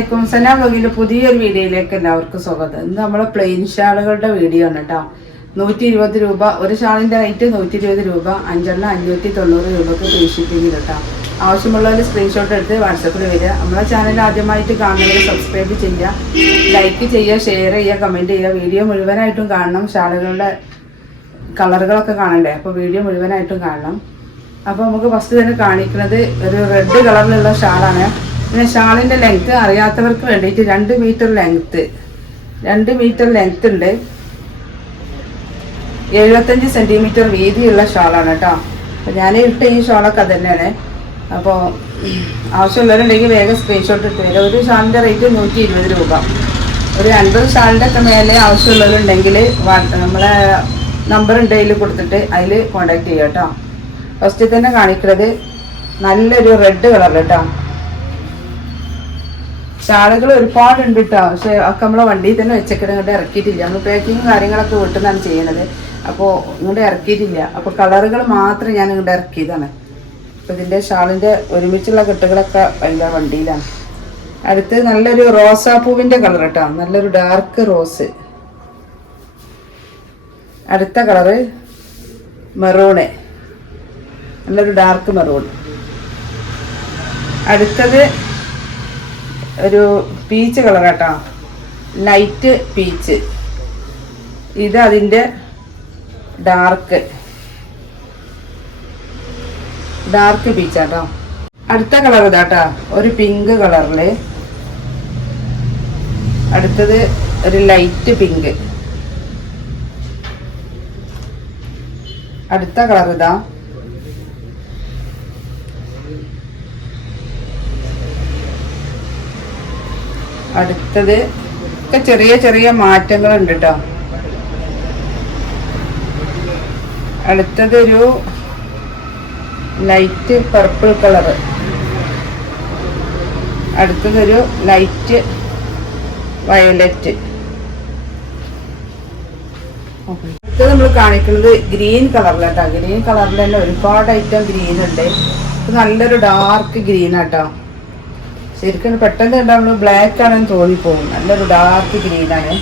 സന വ്ലോഗിന്റെ പുതിയൊരു വീഡിയോയിലേക്ക് എല്ലാവർക്കും സ്വാഗതം. ഇന്ന് നമ്മളെ പ്ലെയിൻ ഷാളുകളുടെ വീഡിയോ ആണ് കേട്ടോ. 120 രൂപ ഒരു ഷാളിന്റെ റേറ്റ് 120 രൂപ, 5 590 രൂപക്ക് ഫ്രീ ഷിപ്പിംഗ് കേട്ടോ. ആവശ്യമുള്ളവർ സ്ക്രീൻഷോട്ട് എടുത്ത് വാട്സപ്പിൽ വരിക. നമ്മളെ ചാനൽ ആദ്യമായിട്ട് കാണുന്നവർ സബ്സ്ക്രൈബ് ചെയ്യുക, ലൈക്ക് ചെയ്യുക, ഷെയർ ചെയ്യുക, കമൻറ്റ് ചെയ്യുക. വീഡിയോ മുഴുവനായിട്ടും കാണണം. ഷാളുകളുടെ കളറുകളൊക്കെ കാണണ്ടേ, അപ്പോൾ വീഡിയോ മുഴുവനായിട്ടും കാണണം. അപ്പോൾ നമുക്ക് ഫസ്റ്റ് തന്നെ കാണിക്കുന്നത് ഒരു റെഡ് കളറിലുള്ള ഷാളാണ്. പിന്നെ ഷാളിൻ്റെ ലെങ്ത്ത് അറിയാത്തവർക്ക് വേണ്ടിയിട്ട് 2 മീറ്റർ ലെങ്ത്ത് ഉണ്ട്. 75 സെൻറ്റിമീറ്റർ വീതിയുള്ള ഷാളാണ് കേട്ടോ. അപ്പോൾ ഞാൻ ഇട്ട ഈ ഷാളൊക്കെ അത് തന്നെയാണ്. അപ്പോൾ ആവശ്യമുള്ളവരുണ്ടെങ്കിൽ വേഗം സ്ക്രീൻഷോട്ട് ഇട്ട് വരിക. ഒരു ഷാളിൻ്റെ റേറ്റ് 120 രൂപ. ഒരു 50 ഷാളിൻ്റെ ഒക്കെ മേലെ ആവശ്യമുള്ളവരുണ്ടെങ്കിൽ നമ്മളെ നമ്പർ ഉണ്ട് അതിൽ കൊടുത്തിട്ട് അതിൽ കോൺടാക്ട് ചെയ്യുക കേട്ടോ. ഫസ്റ്റ് തന്നെ കാണിക്കുന്നത് നല്ലൊരു റെഡ് കളർ കേട്ടോ. ഷാളുകൾ ഒരുപാടുണ്ട് കേട്ടോ. പക്ഷെ ഒക്കെ നമ്മളെ വണ്ടിയിൽ തന്നെ വെച്ചേക്കിട്ട് ഇങ്ങോട്ട് ഇറക്കിയിട്ടില്ല. നമ്മൾ പാക്കിങ്ങും കാര്യങ്ങളൊക്കെ വീട്ടിൽ നിന്നാണ് ചെയ്യുന്നത്. അപ്പോൾ ഇങ്ങോട്ട് ഇറക്കിയിട്ടില്ല. അപ്പോൾ കളറുകൾ മാത്രം ഞാൻ ഇങ്ങോട്ട് ഇറക്കിയതാണ്. അപ്പോൾ ഇതിൻ്റെ ഷാളിൻ്റെ ഒരുമിച്ചുള്ള കെട്ടുകളൊക്കെ അതിൻ്റെ വണ്ടിയിലാണ്. അടുത്ത് നല്ലൊരു റോസാപ്പൂവിൻ്റെ കളർ കേട്ടോ. നല്ലൊരു ഡാർക്ക് റോസ്. അടുത്ത കളറ് മെറൂണ്, നല്ലൊരു ഡാർക്ക് മെറൂൺ. അടുത്തത് ഒരു പീച്ച് കളർ കേട്ടോ, ലൈറ്റ് പീച്ച്. ഇത് അതിൻ്റെ ഡാർക്ക് പീച്ചാട്ടോ. അടുത്ത കളർ ഇതാട്ടോ, ഒരു പിങ്ക് കളറില്. അടുത്തത് ഒരു ലൈറ്റ് പിങ്ക്. അടുത്ത കളർ ഇതാ, അടുത്തത് ഒക്കെ ചെറിയ ചെറിയ മാറ്റങ്ങൾ ഉണ്ട് കേട്ടോ. അടുത്തതൊരു ലൈറ്റ് പർപ്പിൾ കളറ്. അടുത്തതൊരു ലൈറ്റ് വയലറ്റ്. അടുത്തത് നമ്മൾ കാണിക്കുന്നത് ഗ്രീൻ കളറിലാട്ടോ. ഗ്രീൻ കളറിൽ തന്നെ ഒരുപാട് ഐറ്റം ഗ്രീൻ ഉണ്ട്. ഇത് നല്ലൊരു ഡാർക്ക് ഗ്രീൻ ആട്ടോ. ശരിക്കും പെട്ടെന്ന് ഉണ്ടാവുമ്പോൾ ബ്ലാക്ക് ആണെന്ന് തോന്നിപ്പോകും. നല്ലൊരു ഡാർക്ക് ഗ്രീനാണ്.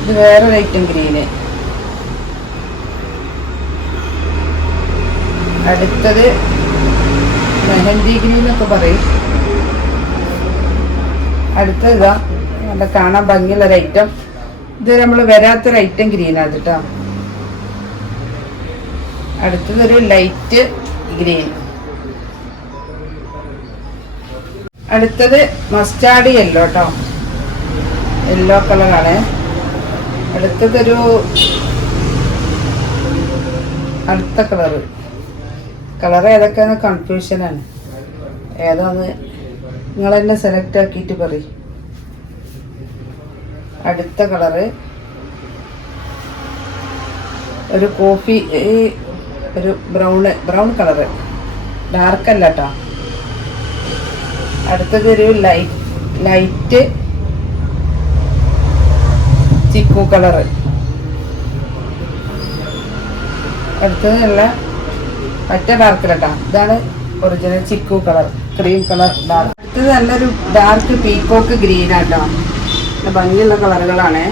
ഇത് വേറൊരു ഐറ്റം ഗ്രീന്. അടുത്തത് മെഹന്തി ഗ്രീൻ എന്നൊക്കെ പറയും. അടുത്തത് ഇതാ നല്ല കാണാൻ ഭംഗിയുള്ളൊരു ഐറ്റം. ഇത് നമ്മൾ വരാത്തൊരു ഐറ്റം ഗ്രീനാണ് കേട്ടോ. അടുത്തതൊരു ലൈറ്റ് ഗ്രീൻ. അടുത്തത് മസ്റ്റാർഡ് യെല്ലോ കേട്ടോ, യെല്ലോ കളറാണ്. അടുത്തതൊരു അടുത്ത കളർ ഏതൊക്കെയാണ് കൺഫ്യൂഷനാണ്. ഏതാന്ന് നിങ്ങൾ തന്നെ സെലക്ട് ആക്കിയിട്ട് പറയും. അടുത്ത കളറ് ഒരു കോഫി, ഒരു ബ്രൗൺ കളറ്, ഡാർക്കല്ല കേട്ടോ. അടുത്തതൊരു ലൈറ്റ് ചിക്കു കളറ്. അടുത്തത് നല്ല മറ്റേ ഡാർക്കിൽ കേട്ടോ. ഇതാണ് ഒറിജിനൽ ചിക്കു കളർ, ക്രീം കളർ ഡാർക്ക്. അടുത്തത് നല്ലൊരു ഡാർക്ക് പീക്കോക്ക് ഗ്രീൻ ആട്ടോ. ഭംഗിയുള്ള കളറുകളാണ്.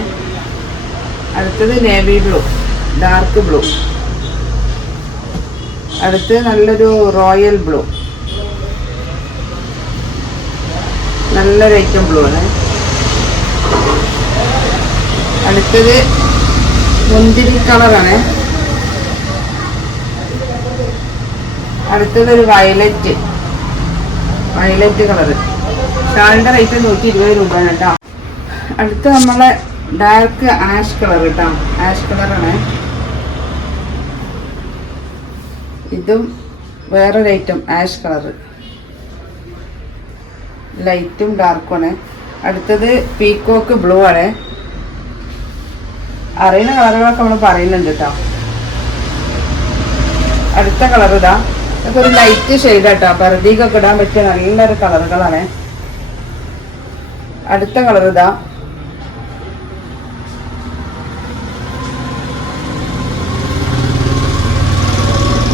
അടുത്തത് നേവി ബ്ലൂ, ഡാർക്ക് ബ്ലൂ. അടുത്തത് നല്ലൊരു റോയൽ ബ്ലൂ, നല്ലൊരു ഐറ്റം ബ്ലൂ ആണ്. അടുത്തത് മുന്തിരി കളറാണ്. അടുത്തതൊരു വയലറ്റ് കളറ്. ഷാളിൻ്റെ റേറ്റ് 120 രൂപയാണ് കേട്ടോ. അടുത്ത നമ്മളെ ഡാർക്ക് ആഷ് കളർ കേട്ടോ. ആഷ് കളറാണ്. ഇതും വേറൊരു ഐറ്റം ആഷ് കളറ്, ലൈറ്റും ഡാർക്കും ആണ്. അടുത്തത് പീക്കോക്ക് ബ്ലൂ ആണ്. അറിയുന്ന കളറുകളൊക്കെ നമ്മൾ പറയുന്നുണ്ട് കേട്ടോ. അടുത്ത കളർ ഇതാ, ഇതൊക്കെ ഒരു ലൈറ്റ് ഷെയ്ഡ് കേട്ടോ. പരദീകൊക്കെ ഇടാൻ പറ്റിയ നല്ലൊരു കളറുകളാണ്. അടുത്ത കളർ ഇതാ,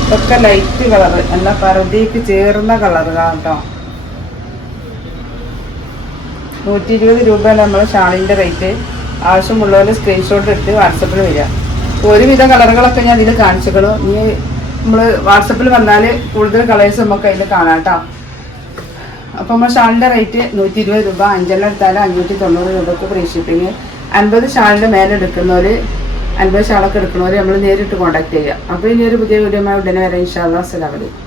ഇതൊക്കെ ലൈറ്റ് കളർ, നല്ല പരദീക്ക് ചേർന്ന കളറുകളാണ് കേട്ടോ. 120 രൂപയാണ് നമ്മളെ ഷാളിൻ്റെ റേറ്റ്. ആവശ്യമുള്ളവർ സ്ക്രീൻഷോട്ട് എടുത്ത് വാട്സപ്പിൽ വരിക. ഒരുവിധ കളറുകളൊക്കെ ഞാൻ ഇതിൽ കാണിച്ചിക്കണു. ഇനി നമ്മൾ വാട്സപ്പിൽ വന്നാൽ കൂടുതൽ കളേഴ്സ് നമുക്ക് അതിൽ കാണാം കേട്ടോ. അപ്പോൾ നമ്മൾ ഷാളിൻ്റെ റേറ്റ് 120 രൂപ. 5 എടുത്താൽ 590 രൂപക്ക് ഫ്രീ ഷിപ്പിങ്. 50 ഷാളിൻ്റെ മേലെ എടുക്കുന്നവർ, 50 ഷാളൊക്കെ എടുക്കുന്നവർ നമ്മൾ നേരിട്ട് കോൺടാക്ട് ചെയ്യുക. അപ്പോൾ ഇനി ഒരു പുതിയ വീഡിയോ ഉടനെ വരെ ഇൻഷാ അല്ലാഹ്. അസ്സലാമു അലൈക്കും.